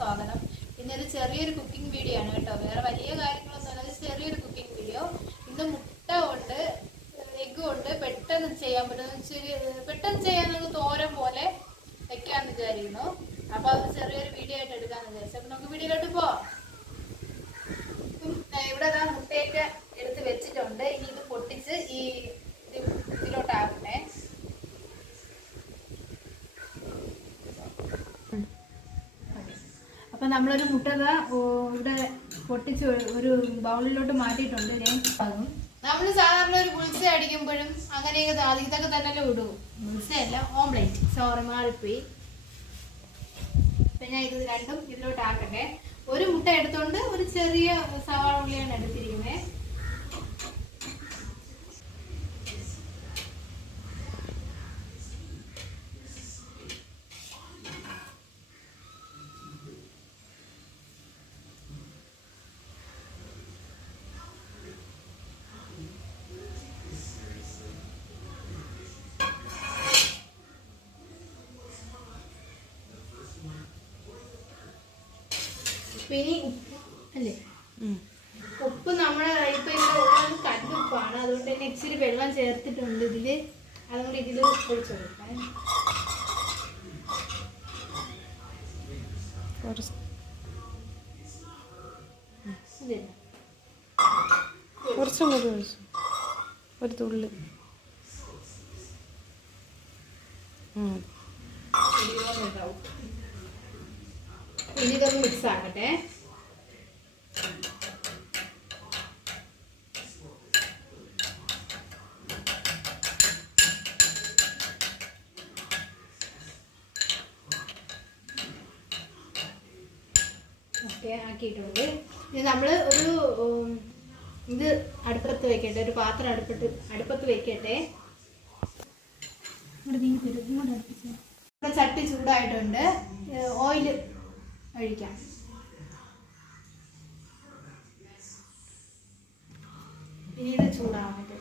സ്വാഗതം ഇന്നൊരു ചെറിയൊരു കുക്കിംഗ് വീഡിയോ ആണ് കേട്ടോ. വേറെ വലിയ കാര്യങ്ങളൊന്നും അല്ല ചെറിയൊരു കുക്കിംഗ് വീഡിയോ ഇന്ന് മുട്ട കൊണ്ട് എഗ് കൊണ്ട് പെട്ടെന്ന് ചെയ്യാൻ പറ്റുന്ന പെട്ടെന്ന് ചെയ്യാൻ നമുക്ക് തോരൻ പോലെ വെക്കാന്ന് വിചാരിക്കുന്നു. അപ്പൊ അത് ചെറിയൊരു വീഡിയോ ആയിട്ട് എടുക്കാന്ന് വിചാരിച്ചു. അപ്പൊ നമുക്ക് വീഡിയോയിലോട്ട് പോവാം. ഇവിടെ അതാ മുട്ടയൊക്കെ എടുത്ത് വെച്ചിട്ടുണ്ട്. ഇനി ഇത് പൊട്ടിച്ച് ഈ ഇത് ഇതിലോട്ടാക്കട്ടെ അപ്പൊ നമ്മളൊരു മുട്ട ദാ, ഓ, ഇവിടെ പൊട്ടിച്ച് ഒരു- ബൗളിലോട്ട് മാറ്റിയിട്ടുണ്ട്. നമ്മൾ സാധാരണ ഒരു ഗുൾസ അടിക്കുമ്പോഴും അങ്ങനെയൊക്കെ ഇതൊക്കെ തന്നെ ഇടൂ. ഗുൾസയല്ല ഓംപ്ലേറ്റ് സോറി മാറിപ്പോയി. പിന്നെ ഞാൻ ഇത് രണ്ടും ഇതിലോട്ട് ആക്കട്ടെ. ഒരു മുട്ട എടുത്തോണ്ട് ഒരു ചെറിയ സവാള ഉള്ളിയാണ് എടുത്തിരിക്കുന്നത് പിന്നെ ഉപ്പ് അല്ലേ ഉപ്പ് നമ്മൾ ഇപ്പൊ ഇവിടെ ഉള്ളത് കല്ലുപ്പാണ് അതുകൊണ്ട് തന്നെ ഇച്ചിരി വെള്ളം ചേർത്തിട്ടുണ്ട് ഇതിൽ. അതുകൊണ്ട് ഇതിൽ ഒഴിച്ചു കൊടുക്കാം? കുറച്ചും. കൂടി ഒഴിച്ചു. ഒരു തുള്ളി. ഉം. ഉണ്ടാവും. ഇനി ഇതൊന്ന് മിക്സ് ആക്കട്ടെ. ഓക്കെ ആക്കിയിട്ടുണ്ട്. ഇനി നമ്മൾ ഒരു ഇത് അടുപ്പത്ത് വെക്കട്ടെ. ഒരു പാത്രം അടുപ്പത്ത് അടുപ്പത്ത് വെക്കട്ടെ. ചട്ടി ചൂടായിട്ടുണ്ട്. ഓയിൽ ഒഴിക്കാം ഇനി ഇത് ചൂടാവട്ടെ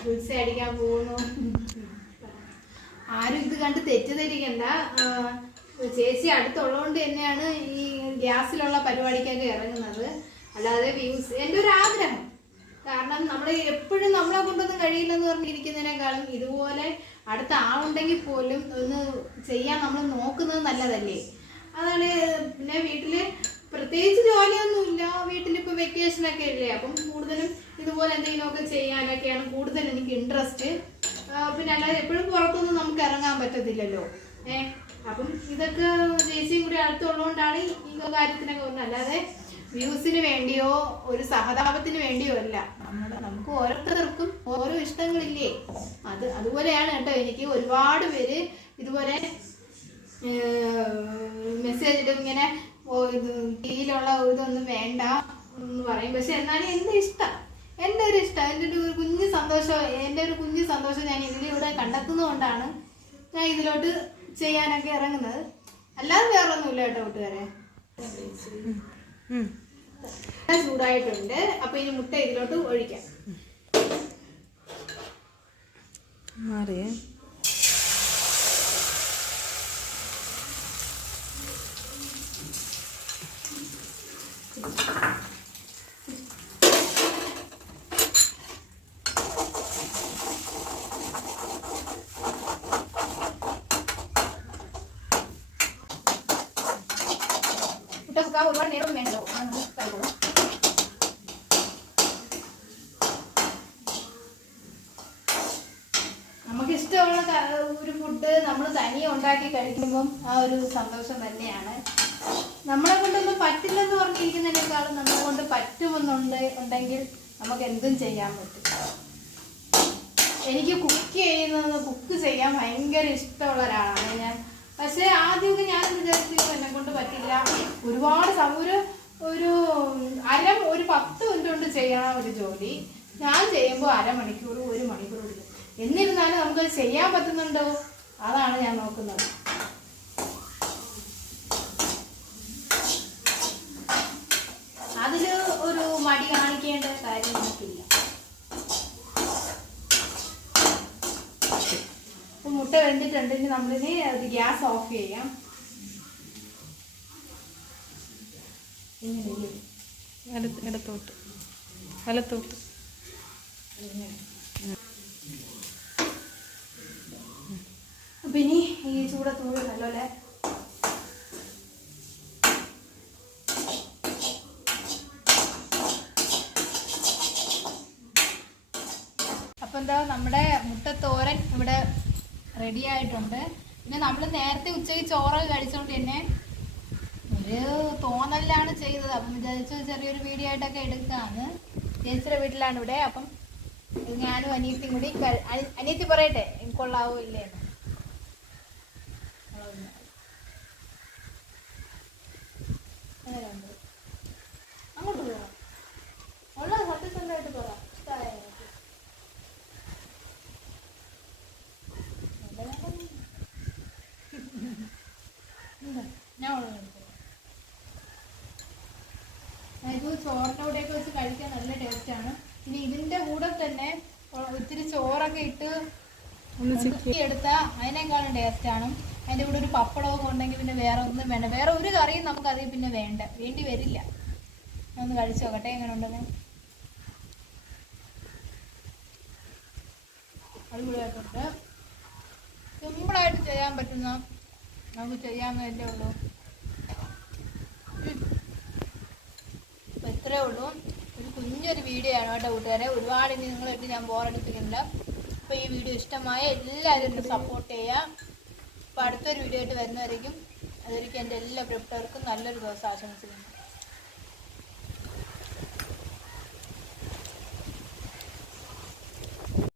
പുൽസ അടിക്കാൻ പോകുന്നു. ആരും ഇത് കണ്ട് തെറ്റിദ്ധരിക്കണ്ട. ചേച്ചി അടുത്തുള്ളതുകൊണ്ട് തന്നെയാണ് ഈ ഗ്യാസിലുള്ള പരിപാടിക്കൊക്കെ ഇറങ്ങുന്നത്. അല്ലാതെ വ്യൂസ് എന്റെ ഒരു ആഗ്രഹം. കാരണം നമ്മൾ എപ്പോഴും നമ്മളെ കൊണ്ടൊന്നും കഴിയില്ലെന്ന് പറഞ്ഞിരിക്കുന്നതിനേക്കാളും ഇതുപോലെ അടുത്ത ആളുണ്ടെങ്കിൽ പോലും ഒന്ന് ചെയ്യാൻ നമ്മൾ നോക്കുന്നത് നല്ലതല്ലേ? അതാണ് പിന്നെ വീട്ടിൽ പ്രത്യേകിച്ച് ജോലിയൊന്നുമില്ല. വീട്ടിലിപ്പോൾ വെക്കേഷൻ ഒക്കെ ഇല്ലേ അപ്പം കൂടുതലും ഇതുപോലെ എന്തെങ്കിലുമൊക്കെ ചെയ്യാനൊക്കെയാണ് കൂടുതൽ എനിക്ക് ഇൻട്രസ്റ്റ് പിന്നെ അല്ലാതെ എപ്പോഴും പുറത്തൊന്നും നമുക്ക് ഇറങ്ങാൻ പറ്റത്തില്ലല്ലോ. ഏഹ് അപ്പം ഇതൊക്കെ ചേച്ചിയും കൂടി അടുത്തുള്ളതുകൊണ്ടാണ് ഈ കാര്യത്തിനൊക്കെ വന്നത് അല്ലാതെ വ്യൂസിന് വേണ്ടിയോ ഒരു സഹതാപത്തിന് വേണ്ടിയോ അല്ല. നമ്മുടെ നമുക്ക് ഓരോരുത്തർക്കും ഓരോ ഇഷ്ടങ്ങളില്ലേ? അത് അതുപോലെയാണ് കേട്ടോ എനിക്ക് ഒരുപാട് പേര് ഇതുപോലെ മെസ്സേജിലും ഇങ്ങനെ ഓ കീഴിലുള്ള ഇതൊന്നും വേണ്ട എന്ന് പറയും. പക്ഷെ എന്നാലും എന്റെ ഇഷ്ടം എന്റെ ഒരു ഇഷ്ടം എന്റെ ഒരു കുഞ്ഞു സന്തോഷം എന്റെ ഒരു കുഞ്ഞു സന്തോഷം ഞാൻ ഇതിലൂടെ കണ്ടെത്തുന്നതുകൊണ്ടാണ് ഞാൻ ഇതിലോട്ട് ചെയ്യാനൊക്കെ ഇറങ്ങുന്നത്. അല്ലാതെ വേറൊന്നുമില്ല കേട്ടോ കൂട്ടുകാരെ. ചൂടായിട്ടുണ്ട്. അപ്പൊ ഇനി മുട്ട ഇതിലോട്ട് ഒഴിക്കാം. മാറിയേ. മുക്കാൻ ഒരുപാട് നേരം വേണ്ടോ ആ, നമുക്ക്. ഇഷ്ടമുള്ള ഒരു ഫുഡ് നമ്മൾ തനിയെ ഉണ്ടാക്കി കഴിക്കുമ്പം ആ ഒരു സന്തോഷം തന്നെയാണ്. നമ്മളെ കൊണ്ടൊന്നും പറ്റില്ലെന്ന് പറഞ്ഞിരിക്കുന്നതിനേക്കാളും നമ്മളെ കൊണ്ട് പറ്റുമെന്നുണ്ട് ഉണ്ടെങ്കിൽ നമുക്ക് എന്തും ചെയ്യാൻ പറ്റും. എനിക്ക് കുക്ക് ചെയ്യുന്നത് കുക്ക് ചെയ്യാൻ ഭയങ്കര ഇഷ്ടമുള്ള ഒരാളാണ് ഞാൻ. പാടില്ല ഒരുപാട് ഒരു ഒരു അര ഒരു പത്ത് മിനിറ്റ് കൊണ്ട് ചെയ്യണ ഒരു ജോലി. ഞാൻ ചെയ്യുമ്പോൾ അരമണിക്കൂർ ഒരു മണിക്കൂർ എടുക്കും. എന്നിരുന്നാലും നമുക്ക് ചെയ്യാൻ പറ്റുന്നുണ്ടോ? അതാണ് ഞാൻ നോക്കുന്നത്. അതിൽ ഒരു മടി കാണിക്കേണ്ട കാര്യം നമുക്കില്ല മുട്ട വെന്തിട്ടുണ്ട്. ഇനി നമ്മളിനി ഗ്യാസ് ഓഫ് ചെയ്യാം. ഇടത്തോട്ട്. വലത്തോട്ട് അപ്പൊ ഇനി ഈ ചൂടത്തോട് നല്ലപോലെ അപ്പൊ എന്താ നമ്മുടെ മുട്ടത്തോരൻ ഇവിടെ റെഡി ആയിട്ടുണ്ട്. പിന്നെ നമ്മൾ നേരത്തെ ഉച്ചയ്ക്ക് ചോറൊക്കെ കഴിച്ചോണ്ട് തന്നെ ഒരു തോന്നലിലാണ് ചെയ്തത് അപ്പം വിചാരിച്ചു ചെറിയൊരു വീഡിയോ ആയിട്ടൊക്കെ എടുക്കാന്ന്. ചേച്ചിയുടെ വീട്ടിലാണ് ഇവിടെ. അപ്പം ഞാനും അനിയത്തിയും കൂടി അനിയത്തി പറയട്ടെ കൊള്ളാവോ ഇല്ലേ അങ്ങോട്ട് പോകാം സത്യസന്ധമായിട്ട് എന്താ? ഞാൻ ഉള്ളത് കഴിച്ചോളാം. ഇത് ചോറിന്റെ കൂടെയൊക്കെ വെച്ച് കഴിക്കാൻ നല്ല ടേസ്റ്റാണ് ഇനി ഇതിന്റെ കൂടെ തന്നെ ഒത്തിരി ചോറൊക്കെ ഇട്ട് എടുത്താൽ അതിനേക്കാളും ടേസ്റ്റാണ് അതിന്റെ കൂടെ ഒരു പപ്പടമൊക്കെ ഉണ്ടെങ്കിൽ പിന്നെ വേറെ ഒന്നും വേണ്ട. വേറെ ഒരു കറിയും നമുക്കറിയാം പിന്നെ വേണ്ട. വേണ്ടി വരില്ല. ഒന്ന് കഴിച്ചു നോക്കട്ടെ എങ്ങനെ ഉണ്ടെന്ന് അടിപൊളിയായിട്ടുണ്ട്. സിമ്പിളായിട്ട് ചെയ്യാൻ പറ്റുന്ന നമുക്ക് ചെയ്യാൻ ഉള്ളൂ. അപ്പോൾ ഇത്രേ ഉള്ളൂ. ഒരു കുഞ്ഞൊരു വീഡിയോ ആണ് കേട്ടോ കൂട്ടുകാരെ. ഒരുപാട് ഇനി നിങ്ങളായിട്ട് ഞാൻ ബോറടിപ്പിക്കുന്നുണ്ട് അപ്പോൾ ഈ വീഡിയോ ഇഷ്ടമായ എല്ലാവരും ഒന്ന് സപ്പോർട്ട് ചെയ്യുക. അപ്പോൾ അടുത്തൊരു വീഡിയോ ആയിട്ട് വരുന്നവരേക്കും അതൊരിക്കും എന്റെ എല്ലാ പ്രിയപ്പെട്ടവർക്കും നല്ലൊരു ദിവസം ആശംസിക്കുന്നു.